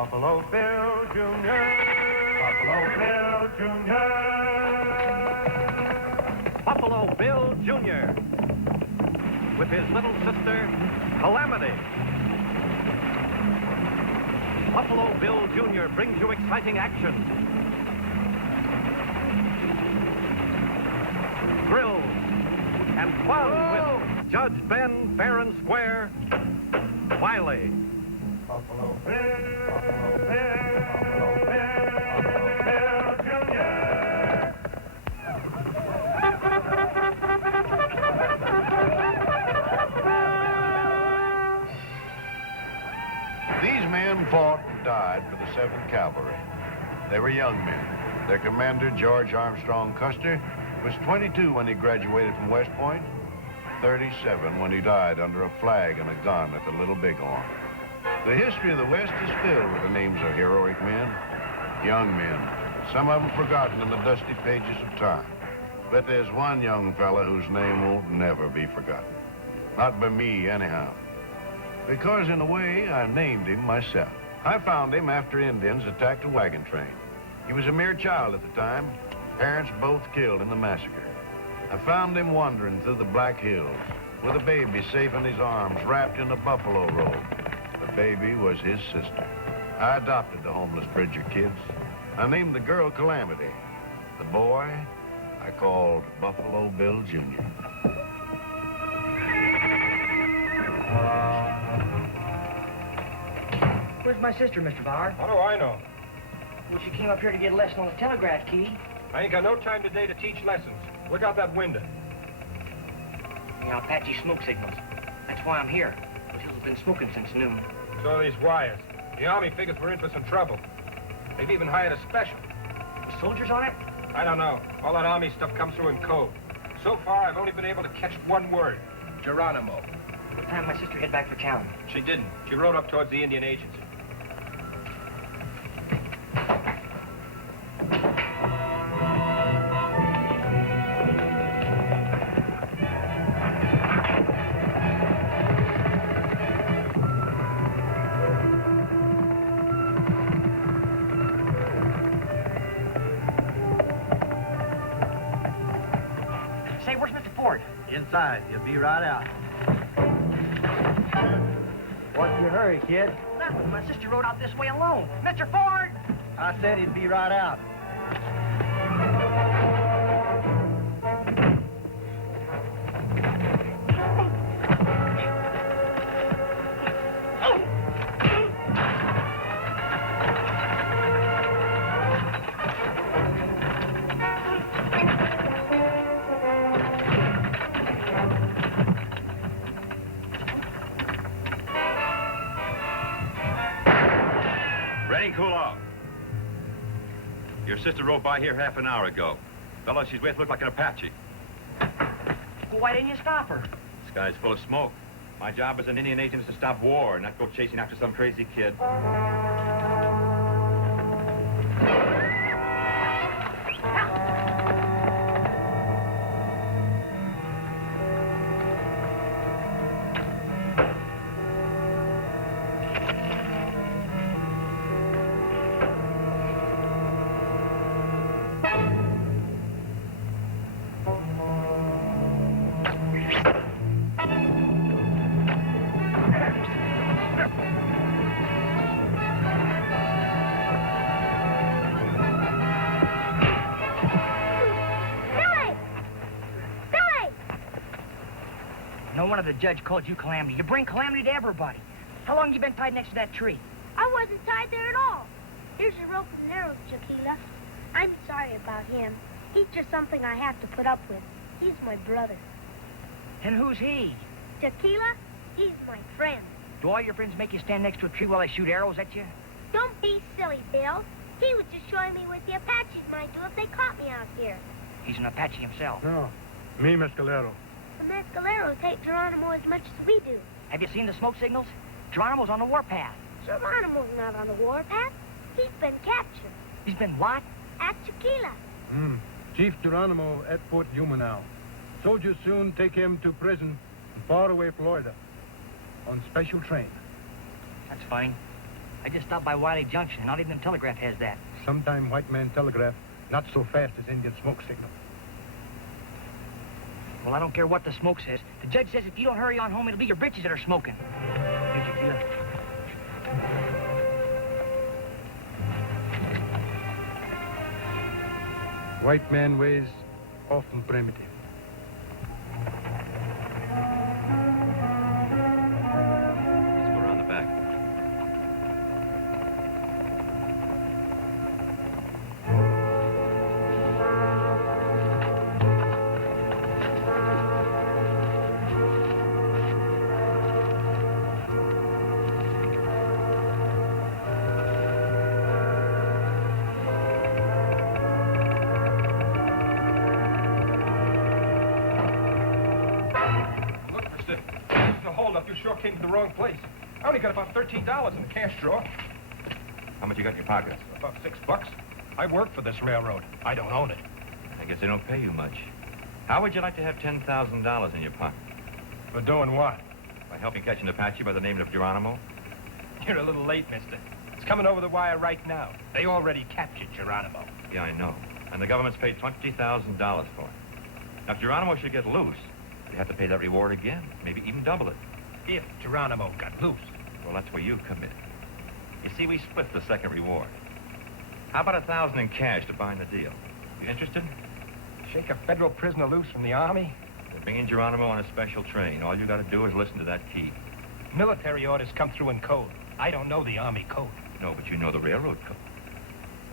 Buffalo Bill Jr. Buffalo Bill Jr. Buffalo Bill Jr. with his little sister, Calamity. Buffalo Bill Jr. brings you exciting action, thrills, and fun with Judge Ben, fair and square, Wiley. Buffalo Bill, Buffalo Bill, Buffalo Bill, Buffalo Bill Jr. These men fought and died for the 7th Cavalry. They were young men. Their commander, George Armstrong Custer, was 22 when he graduated from West Point, 37 when he died under a flag and a gun at the Little Bighorn. The history of the West is filled with the names of heroic men, young men, some of them forgotten in the dusty pages of time. But there's one young fella whose name won't never be forgotten. Not by me, anyhow. Because, in a way, I named him myself. I found him after Indians attacked a wagon train. He was a mere child at the time, parents both killed in the massacre. I found him wandering through the Black Hills with a baby safe in his arms, wrapped in a buffalo robe. The baby was his sister. I adopted the homeless Bridger kids. I named the girl Calamity. The boy I called Buffalo Bill Jr. Where's my sister, Mr. Bauer? How do I know? Well, she came up here to get a lesson on the telegraph key. I ain't got no time today to teach lessons. Look out that window. Now, Apache smoke signals. That's why I'm here. The hill's been smoking since noon. So are these wires. The Army figures we're in for some trouble. They've even hired a special. The soldiers on it? I don't know. All that Army stuff comes through in code. So far, I've only been able to catch one word. Geronimo. What time my sister head back for town? She didn't. She rode up towards the Indian agency. Say, where's Mr. Ford? Inside. He'll be right out. What's your hurry, kid? Nothing. My sister rode out this way alone. Mr. Ford! I said he'd be right out. Rain, cool off. Your sister rode by here half an hour ago. Fellow she's with looked like an Apache. Well, why didn't you stop her? This guy's full of smoke. My job as an Indian agent is to stop war, not go chasing after some crazy kid. No wonder the judge called you Calamity. You bring calamity to everybody. How long you been tied next to that tree? I wasn't tied there at all. Here's your rope and arrows, Tequila. I'm sorry about him. He's just something I have to put up with. He's my brother. And who's he? Tequila, he's my friend. Do all your friends make you stand next to a tree while they shoot arrows at you? Don't be silly, Bill. He was just showing me what the Apaches might do if they caught me out here. He's an Apache himself. No, me, Mescalero. The Mescaleros hate Geronimo as much as we do. Have you seen the smoke signals? Geronimo's on the warpath. Geronimo's not on the warpath. He's been captured. He's been what? At Tequila. Chief Geronimo at Fort Yuma now. Soldiers soon take him to prison in faraway Florida on special train. That's fine. I just stopped by Wiley Junction. Not even the telegraph has that. Sometime white man telegraph, not so fast as Indian smoke signal. Well, I don't care what the smoke says. The judge says if you don't hurry on home, it'll be your britches that are smoking. Here, Chiquilla. White man ways often primitive. Let's go around the back. You sure came to the wrong place. I only got about $13 in the cash drawer. How much you got in your pockets? About $6. I work for this railroad. I don't own it. I guess they don't pay you much. How would you like to have $10,000 in your pocket? For doing what? By helping catch an Apache by the name of Geronimo? You're a little late, mister. It's coming over the wire right now. They already captured Geronimo. Yeah, I know. And the government's paid $20,000 for it. Now, if Geronimo should get loose, they have to pay that reward again, maybe even double it. If Geronimo got loose. Well, that's where you come in. You see, we split the second reward. How about $1,000 in cash to bind the deal? You interested? Shake a federal prisoner loose from the Army? They're bringing Geronimo on a special train. All you got to do is listen to that key. Military orders come through in code. I don't know the Army code. No, but you know the railroad code.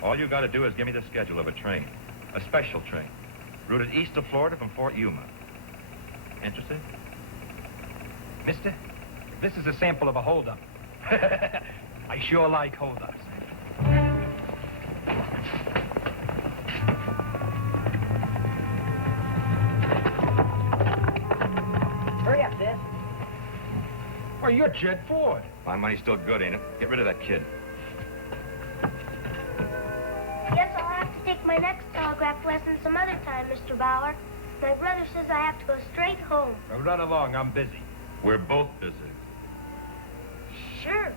All you got to do is give me the schedule of a train. A special train. Routed east of Florida from Fort Yuma. Interested? Mister, this is a sample of a holdup. I sure like holdups. Hurry up, Sis. Well, you're Jed Ford. My money's still good, ain't it? Get rid of that kid. Guess I'll have to take my next telegraph lesson some other time, Mr. Bauer. My brother says I have to go straight home. Now run along, I'm busy. We're both busy. Sure.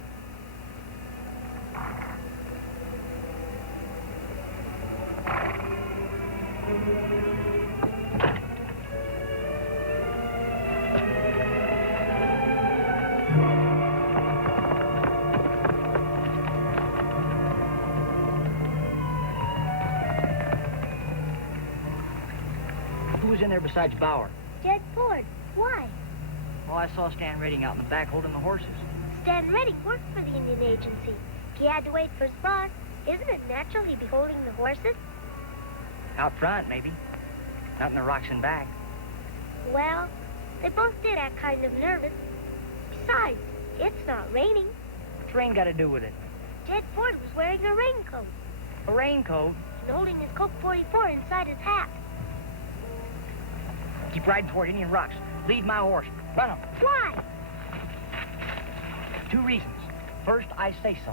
Who was in there besides Bauer? Jed Ford. Why? Well, I saw Stan Redding out in the back holding the horses. Stan Redding worked for the Indian Agency. He had to wait for his boss. Isn't it natural he'd be holding the horses? Out front, maybe. Not in the rocks and back. Well, they both did act kind of nervous. Besides, it's not raining. What's rain got to do with it? Jed Ford was wearing a raincoat A raincoat? and holding his Colt 44 inside his hat. Keep riding toward Indian rocks. Leave my horse. Run him. Why? 2 reasons. First, I say so.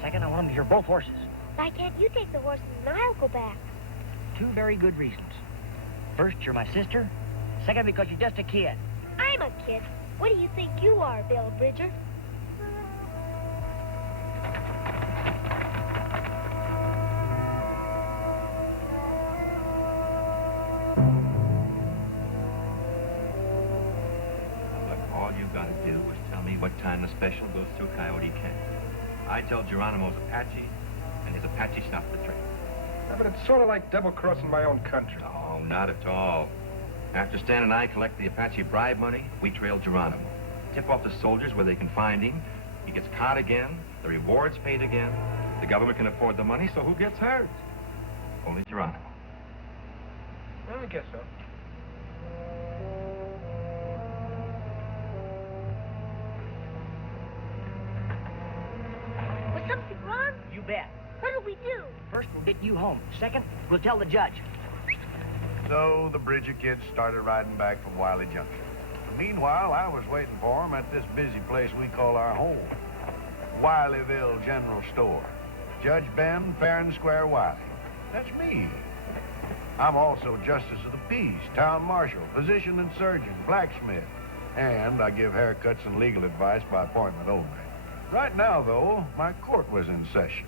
Second, I want him to hear both horses. Why can't you take the horses and I'll go back? 2 very good reasons. First, you're my sister. Second, because you're just a kid. I'm a kid. What do you think you are, Bill Bridger? Look, all you got to do is tell me what time the special goes through Coyote Canyon. I tell Geronimo's Apache, and his Apache stops the train. Yeah, but it's sort of like double-crossing my own country. No, not at all. After Stan and I collect the Apache bribe money, we trail Geronimo. Tip off the soldiers where they can find him. He gets caught again. The reward's paid again. The government can afford the money, so who gets hurt? Only Geronimo. Well, I guess so. Was something wrong? You bet. What'll we do? First, we'll get you home. Second, we'll tell the judge. So the Bridger kids started riding back from Wiley Junction. Meanwhile, I was waiting for them at this busy place we call our home. Wileyville General Store. Judge Ben, fair and square Wiley. That's me. I'm also Justice of the Peace, Town Marshal, Physician and Surgeon, Blacksmith. And I give haircuts and legal advice by appointment only. Right now, though, my court was in session.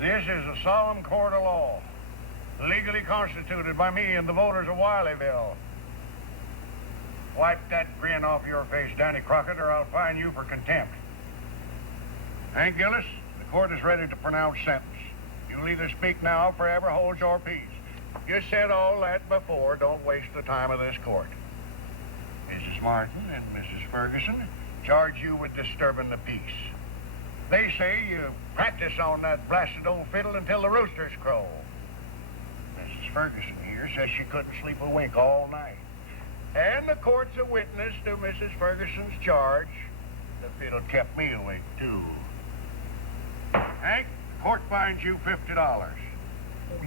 This is a solemn court of law, legally constituted by me and the voters of Wileyville. Wipe that grin off your face, Danny Crockett, or I'll fine you for contempt. Hank Gillis, the court is ready to pronounce sentence. You'll either speak now or forever hold your peace. You said all that before. Don't waste the time of this court. Mrs. Martin and Mrs. Ferguson charge you with disturbing the peace. They say you practice on that blasted old fiddle until the roosters crow. Mrs. Ferguson here says she couldn't sleep a wink all night. And the court's a witness to Mrs. Ferguson's charge. The fiddle kept me awake, too. Hank, the court fines you $50.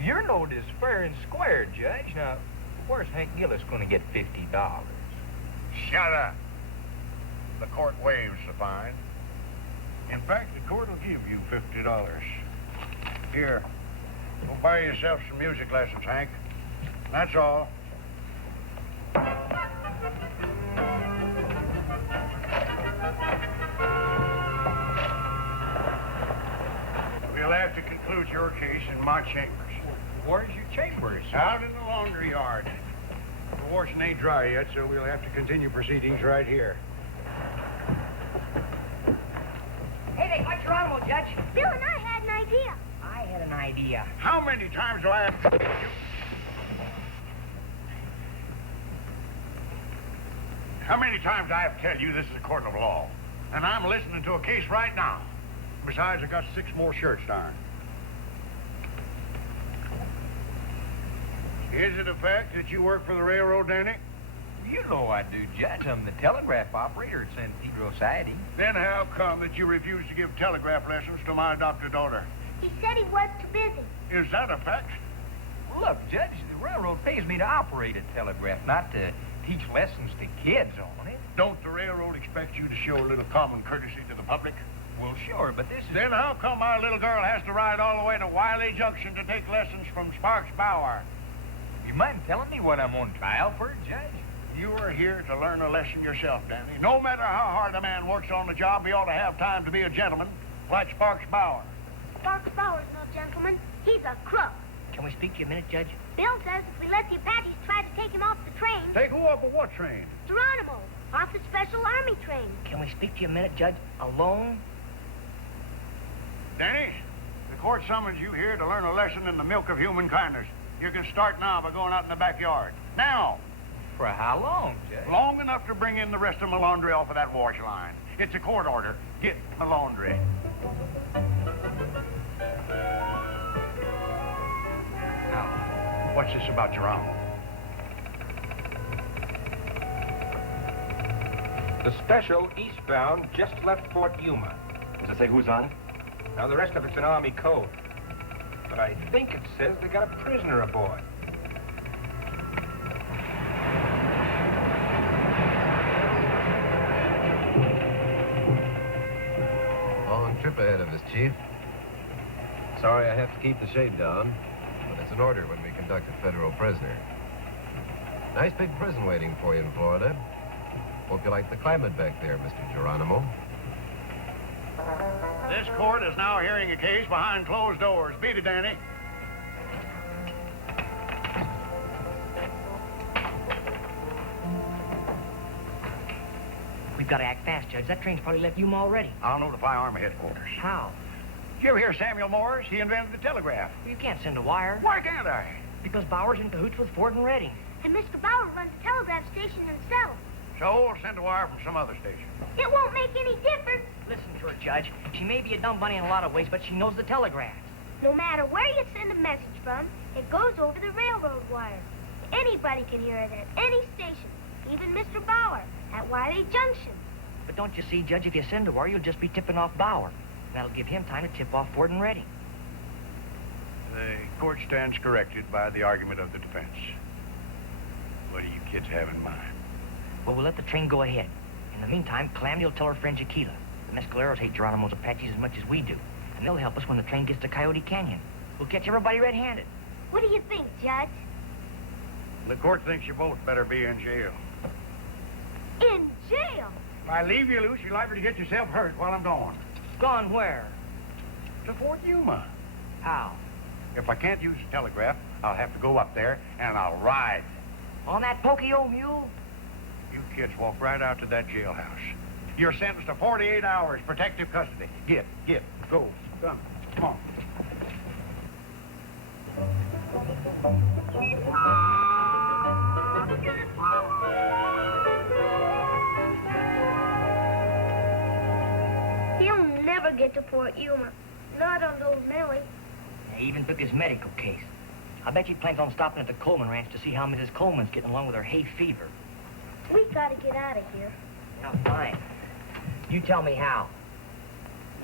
Your note is fair and square, Judge. Now, where's Hank Gillis going to get $50? Shut up. The court waives the fine. In fact, the court will give you $50. Here, go buy yourself some music lessons, Hank. That's all. We'll have to conclude your case in my chambers. Where's your chambers? Out in the laundry yard. The washing ain't dry yet, so we'll have to continue proceedings right here. Hey, they got Geronimo, Judge. Bill and I had an idea. I had an idea. How many times do I have to tell you? How many times do I have to tell you this is a court of law? And I'm listening to a case right now. Besides, I got 6 more shirts to iron. Is it a fact that you work for the railroad, Danny? You know I do, Judge. I'm the telegraph operator at San Pedro Siding. Then how come that you refuse to give telegraph lessons to my adopted daughter? He said he was too busy. Is that a fact? Look, Judge, the railroad pays me to operate a telegraph, not to teach lessons to kids on it. Don't the railroad expect you to show a little common courtesy to the public? Well, sure, but this is... Then how come my little girl has to ride all the way to Wiley Junction to take lessons from Sparks Bauer? You mind telling me what I'm on trial for, Judge? You are here to learn a lesson yourself, Danny. No matter how hard a man works on the job, he ought to have time to be a gentleman, like Sparks Bauer. Sparks Bauer's no gentleman. He's a crook. Can we speak to you a minute, Judge? Bill says if we let the Apaches try to take him off the train... Take who off of what train? Geronimo, off the Special Army train. Can we speak to you a minute, Judge? Alone? Danny, the court summons you here to learn a lesson in the milk of human kindness. You can start now by going out in the backyard. Now! For how long, Judge? Long enough to bring in the rest of my laundry off of that wash line. It's a court order. Get my laundry. Now, what's this about Geronimo? The special eastbound just left Fort Yuma. Does it say who's on it? Now, the rest of it's in Army code. But I think it says they got a prisoner aboard. Long trip ahead of us, Chief. Sorry I have to keep the shade down, but it's an order when we conduct a federal prisoner. Nice big prison waiting for you in Florida. Hope you like the climate back there, Mr. Geronimo. This court is now hearing a case behind closed doors. Beat it, Danny. We've got to act fast, Judge. That train's probably left Yuma already. I'll notify Army headquarters. How? Did you ever hear Samuel Morse? He invented the telegraph. You can't send a wire. Why can't I? Because Bauer's in cahoots with Ford and Redding. And Mr. Bauer runs the telegraph station himself. So we'll send a wire from some other station. It won't make any difference. Listen to her, Judge. She may be a dumb bunny in a lot of ways, but she knows the telegraph. No matter where you send a message from, it goes over the railroad wire. Anybody can hear it at any station, even Mr. Bauer at Wiley Junction. But don't you see, Judge, if you send a wire, you'll just be tipping off Bauer. That'll give him time to tip off Ford and Redding. The court stands corrected by the argument of the defense. What do you kids have in mind? Well, we'll let the train go ahead. In the meantime, Calamity will tell her friend Jaquila. The Mescaleros hate Geronimo's Apaches as much as we do, and they'll help us when the train gets to Coyote Canyon. We'll catch everybody red-handed. What do you think, Judge? The court thinks you both better be in jail. In jail? If I leave you loose, you're liable to get yourself hurt while I'm gone. Gone where? To Fort Yuma. How? If I can't use the telegraph, I'll have to go up there and I'll ride. On that pokey old mule? You kids walk right out to that jailhouse. You're sentenced to 48 hours protective custody. Get, go. Come on. He'll never get to Fort Yuma. Not on Old Nellie. He even took his medical case. I bet he plans on stopping at the Coleman Ranch to see how Mrs. Coleman's getting along with her hay fever. We gotta get out of here. Now, fine. You tell me how.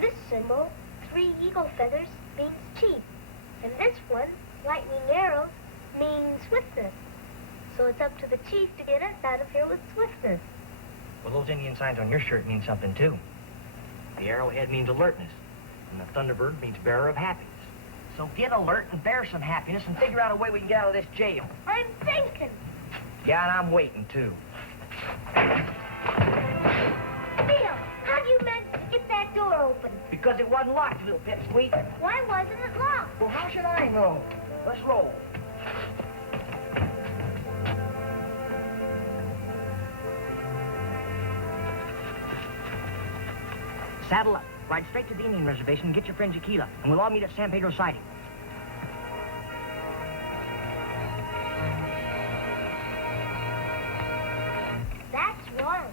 This symbol, 3 eagle feathers, means chief. And this one, lightning arrows, means swiftness. So it's up to the chief to get us out of here with swiftness. Well, those Indian signs on your shirt mean something, too. The arrowhead means alertness, and the thunderbird means bearer of happiness. So get alert and bear some happiness and figure out a way we can get out of this jail. I'm thinking. Yeah, and I'm waiting, too. Bill, how do you manage to get that door open? Because it wasn't locked, you little pipsqueak. Why wasn't it locked? Well, how should I know? Let's roll. Saddle up. Ride straight to the Indian reservation and get your friend Jaquila, and we'll all meet at San Pedro Siding. That's wrong.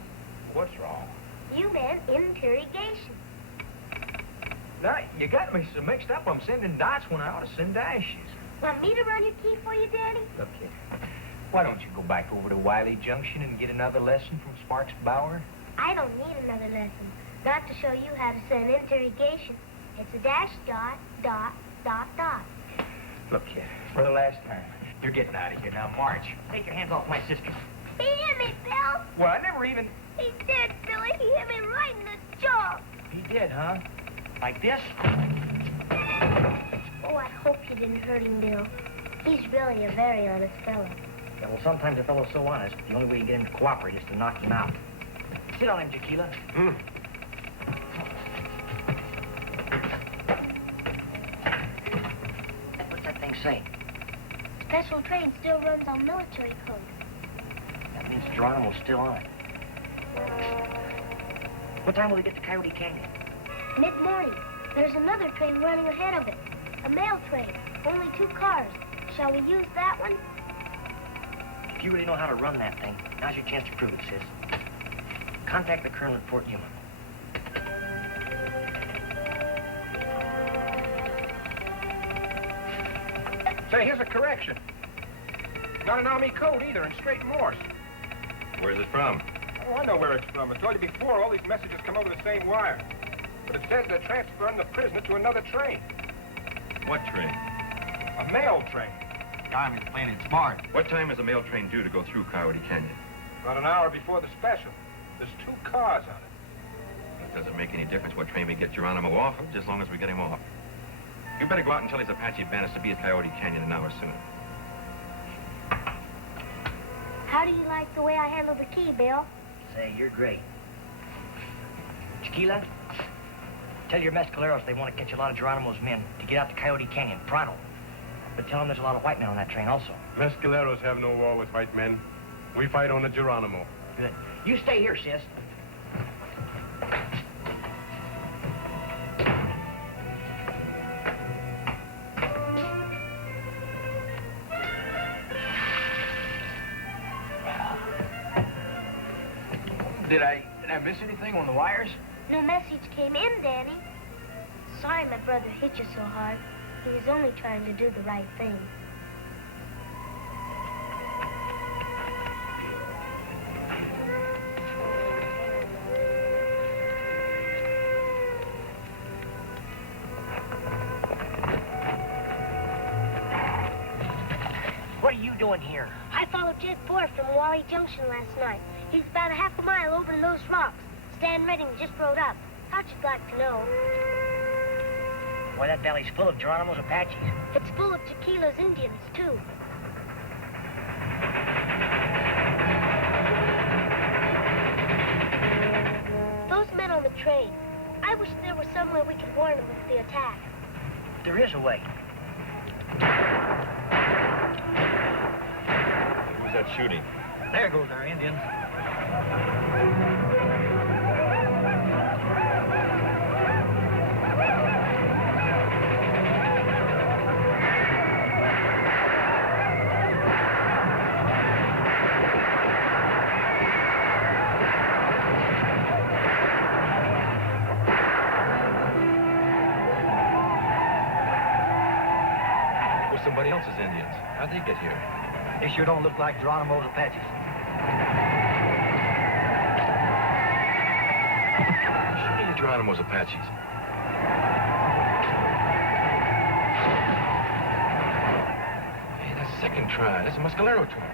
What's wrong? You meant interrogation. Now, you got me so mixed up. I'm sending dots when I ought to send dashes. Want me to run your key for you, Danny? Look here. Why don't you go back over to Wiley Junction and get another lesson from Sparks Bauer? I don't need another lesson. Not to show you how to send interrogation. It's a dash dot, dot, dot, dot. Look here, for the last time, you're getting out of here now. March. Take your hands off my sister. He hit me, Bill. Well, I never even... He did, Billy. He hit me right in the jaw. He did, huh? Like this? Oh, I hope you didn't hurt him, Bill. He's really a very honest fellow. Yeah, well, sometimes a fellow's so honest, the only way you get him to cooperate is to knock him out. Sit on him, Jaquila. What's that thing say? Special train still runs on military code. That means Geronimo's still on it. What time will he get to Coyote Canyon? Mid-morning. There's another train running ahead of it. A mail train. Only 2 cars. Shall we use that one? If you really know how to run that thing, now's your chance to prove it, sis. Contact the colonel at Fort Yuma. Say, here's a correction. Not an Army code either, in straight Morse. Where's it from? Oh, I know where it's from. I told you before, all these messages come over the same wire. But it says they're transferring the prisoner to another train. What train? A mail train. Time is plain and smart. What time is a mail train due to go through Coyote Canyon? About an hour before the special. There's 2 cars on it. It doesn't make any difference what train we get Geronimo off of, just as long as we get him off. You better go out and tell his Apache bandits to be at Coyote Canyon an hour sooner. How do you like the way I handle the key, Bill? Say, you're great. Jaquila, tell your mescaleros they want to catch a lot of Geronimo's men to get out to Coyote Canyon, pronto. But tell them there's a lot of white men on that train also. Mescaleros have no war with white men. We fight on the Geronimo. Good. You stay here, sis. Did I miss anything on the wires? No message came in, Danny. Sorry my brother hit you so hard. He was only trying to do the right thing. What are you doing here? I followed Jed Ford from Wally Junction last night. He's about a half a mile over in those rocks. Stan Redding just rode up. Thought you'd like to know. Why, that valley's full of Geronimo's Apaches. It's full of Jaquila's Indians, too. Those men on the train. I wish there were some way attack. There is a way. Who's that shooting? There goes our Indians. Somebody else's Indians. How'd they get here? They sure don't look like Geronimo's Apaches. Shooting at Geronimo's Apaches. Hey, that's second try. That's a Mescalero try.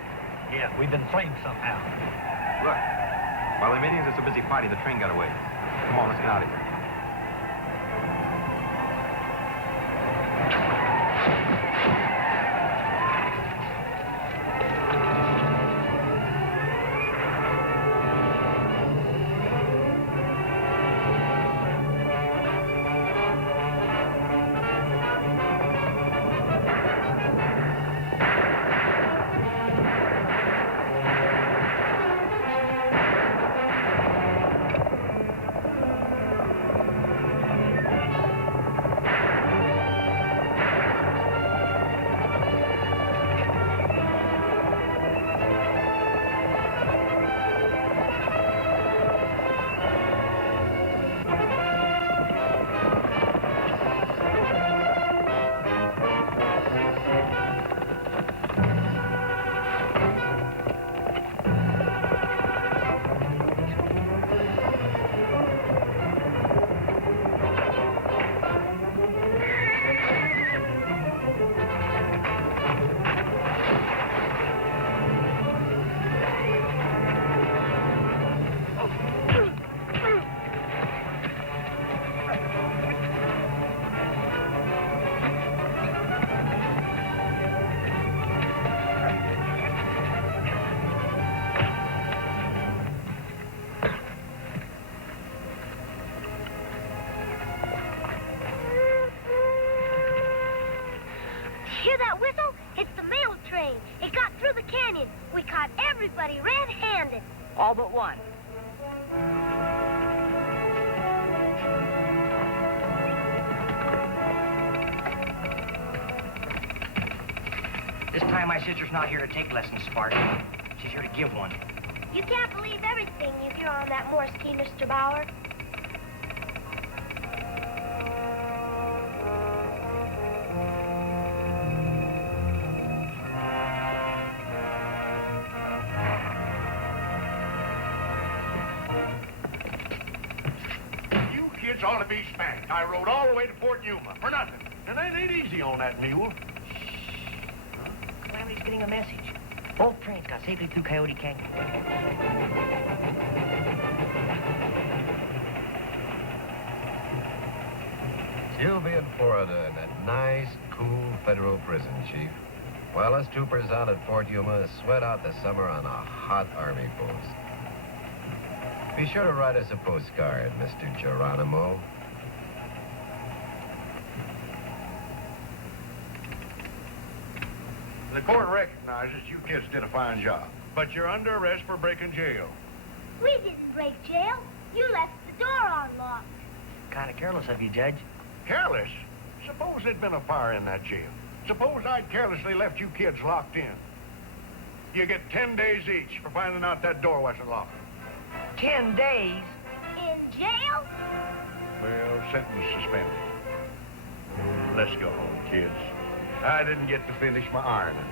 Yeah, we've been framed somehow. Look, while the Indians are so busy fighting, the train got away. Come on, let's get out of here. Hear that whistle? It's the mail train. It got through the canyon. We caught everybody red-handed. All but one. This time my sister's not here to take lessons, Sparky. She's here to give one. You can't believe everything you hear on that Morse key, Mr. Bauer. Kids ought to be spanked. I rode all the way to Fort Yuma for nothing. And that ain't easy on that mule. Calamity's getting a message. Both trains got safely through Coyote Canyon. You'll be in Florida in that nice, cool federal prison, Chief. While us troopers out at Fort Yuma sweat out the summer on a hot Army post. Be sure to write us a postcard, Mr. Geronimo. The court recognizes you kids did a fine job, but you're under arrest for breaking jail. We didn't break jail. You left the door unlocked. Kind of careless of you, Judge. Careless? Suppose there'd been a fire in that jail. Suppose I'd carelessly left you kids locked in. You get 10 days each for finding out that door wasn't locked. 10 days? In jail? Well, sentence suspended. Let's go home, kids. I didn't get to finish my ironing.